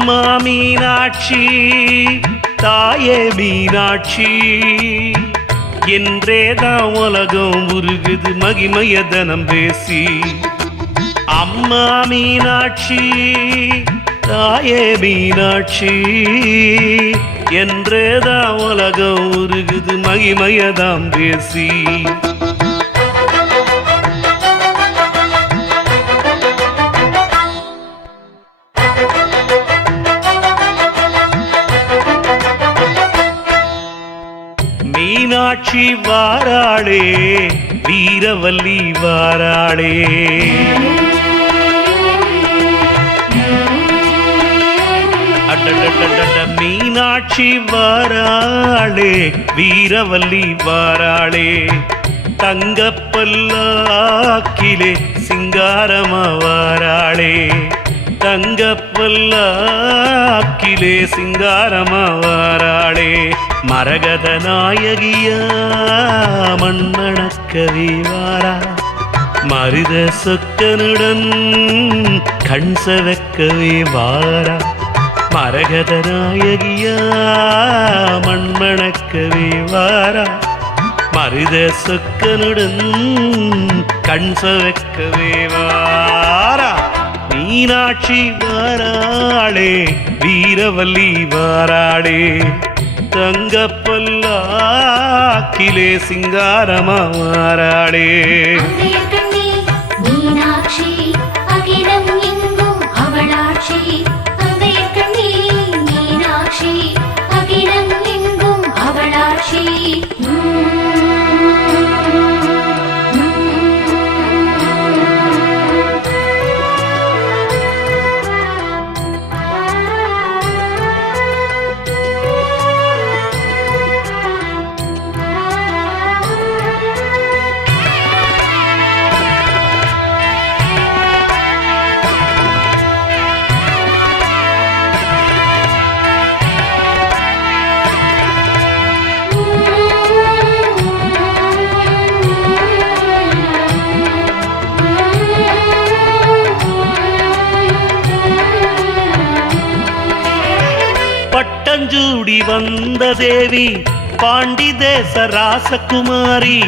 அம்மா மீனாட்சி தாயே மீனாட்சி என்றேதான் உலகம் உருகுது மகிமைய தனம் பேசி. அம்மா மீனாட்சி தாயே மீனாட்சி என்றேதான் உலகம் உருகுது மகிமையதாம் பேசி. மீனாட்சி வாராளே வீரவல்லி வாராளே. மீனாட்சி வாராளே வீரவல்லி வாராளே. தங்கப்பல்லாக்கிலே சிங்காரமா வாராளே. தங்கப்பல்லாக்கிலே சிங்காரமா வாராளே. மரகத நாயகியா மண்மணக்கவி வாரா. மருத சொக்கனுடன் கண் சவக்கவே வாரா. மரகத நாயகியா மண்மணக்கவே வாரா. மருத சொக்கனுடன் கண் சவக்கவே வாரா. மீனாட்சி வாராளே வீரவல்லி வாராளே. தங்கப்பல்லாக்கிலே சிங்காரமா வாராளே. மீனாட்சி அகிலம் எங்கும் அவளாட்சி. மீனாட்சி அகிலம் எங்கும் அவளாட்சி. பட்டஞ்சூடி வந்த தேவி பாண்டி தேச ராசகுமாரி.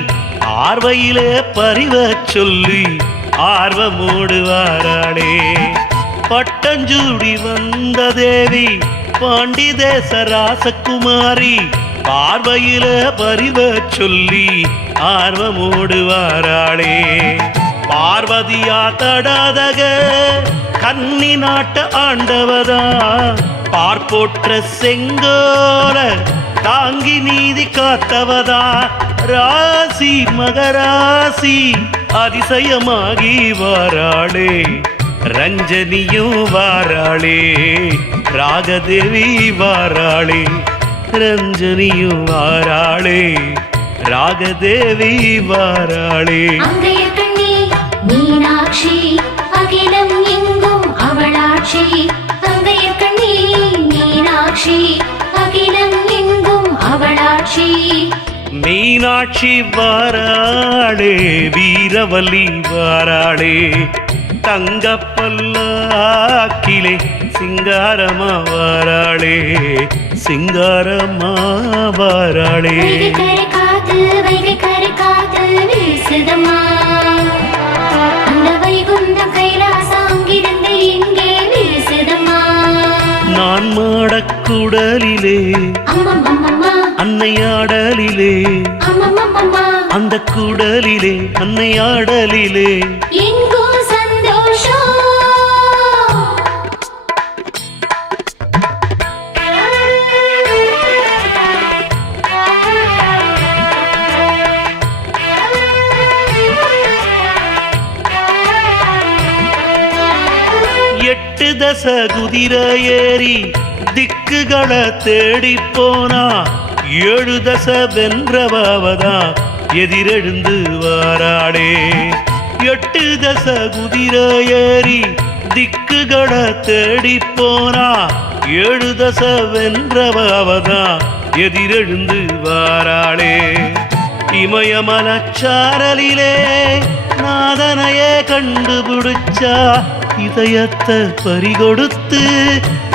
ஆர்வையிலே பரிவ சொல்லி ஆர்வமோடு வாராளே. பட்டஞ்சூடி வந்த தேவி பாண்டி தேச ராசகுமாரி. பார்வையில பரிவ சொல்லி ஆர்வமோடு வாராளே. பார்வதியா தடாதக கன்னி நாட்டு ஆண்டவதா. பார்ப்போற்ற செங்கோல தாங்கி நீதி காத்தவதா. ராசி மகராசி அதிசயமாகி வாராளே. ரஞ்சனியும் வாராளே. ராகதேவி வாராளே. ரஞ்சனியும் வாராளே. ராகதேவி வாராளே. மீனாட்சி அகிலம் எங்கும் அவளாட்சி. மீனாட்சி அகிலம் எங்கும் அவளாட்சி. மீனாட்சி வாராளே வீரவல்லி வாராளே. தங்கப்பல்லாக்கிலே சிங்காரமா வாராளே. சிங்காரமா வாராளே. வைகை கரை காத்து வீசுதம்மா. அந்த வைகுண்டம் கைலாசம் அங்கிருந்து இங்கே வீசுதம்மா. நான் மாடக்குடலிலே அன்னையாடலிலே. அந்த குடலிலே அன்னையாடலிலே எங்கோ சந்தோஷம். எட்டு தச குதிரை ஏறி திக்குகளை தேடி போனா. ஏழு தச வென்றவாவதா எதிரெழுந்து வாராளே. எட்டு தச குதிரை ஏறி திக்குகளை தேடி போனா. ஏழு தச வென்றவாவதா எதிரெழுந்து வாராளே. இமயமலச்சாரலிலே நாதனையே கண்டுபிடிச்சா. இதயத்தை பறிகொடுத்து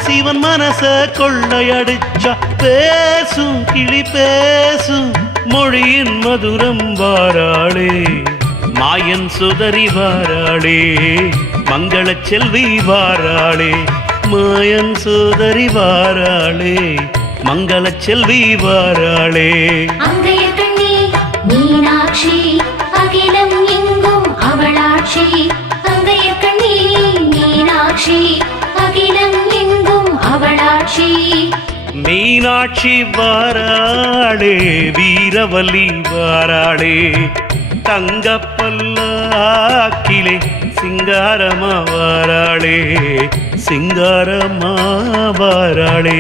சிவன் மனச கொள்ளையடிச்சா பேசும் கிளி பேசும் மொழியின் மதுரம் வாராளே மாயன் சுதறி வாராளே மங்கள செல்வி வாராளே மாயன் சுதறி வாராளே மங்கள செல்வி வாராளே அங்கைய கண்ணி மீனாட்சி அகிலம் எங்கும் அவளாட்சி அங்கைய கண்ணி மீனாட்சி அகிலம் எங்கும் அவளாட்சி மீனாட்சி வாராளே வீரவல்லி வாராளே தங்கப்பல்லாக்கிலே சிங்காரமா வாராளே சிங்காரமா வாராளே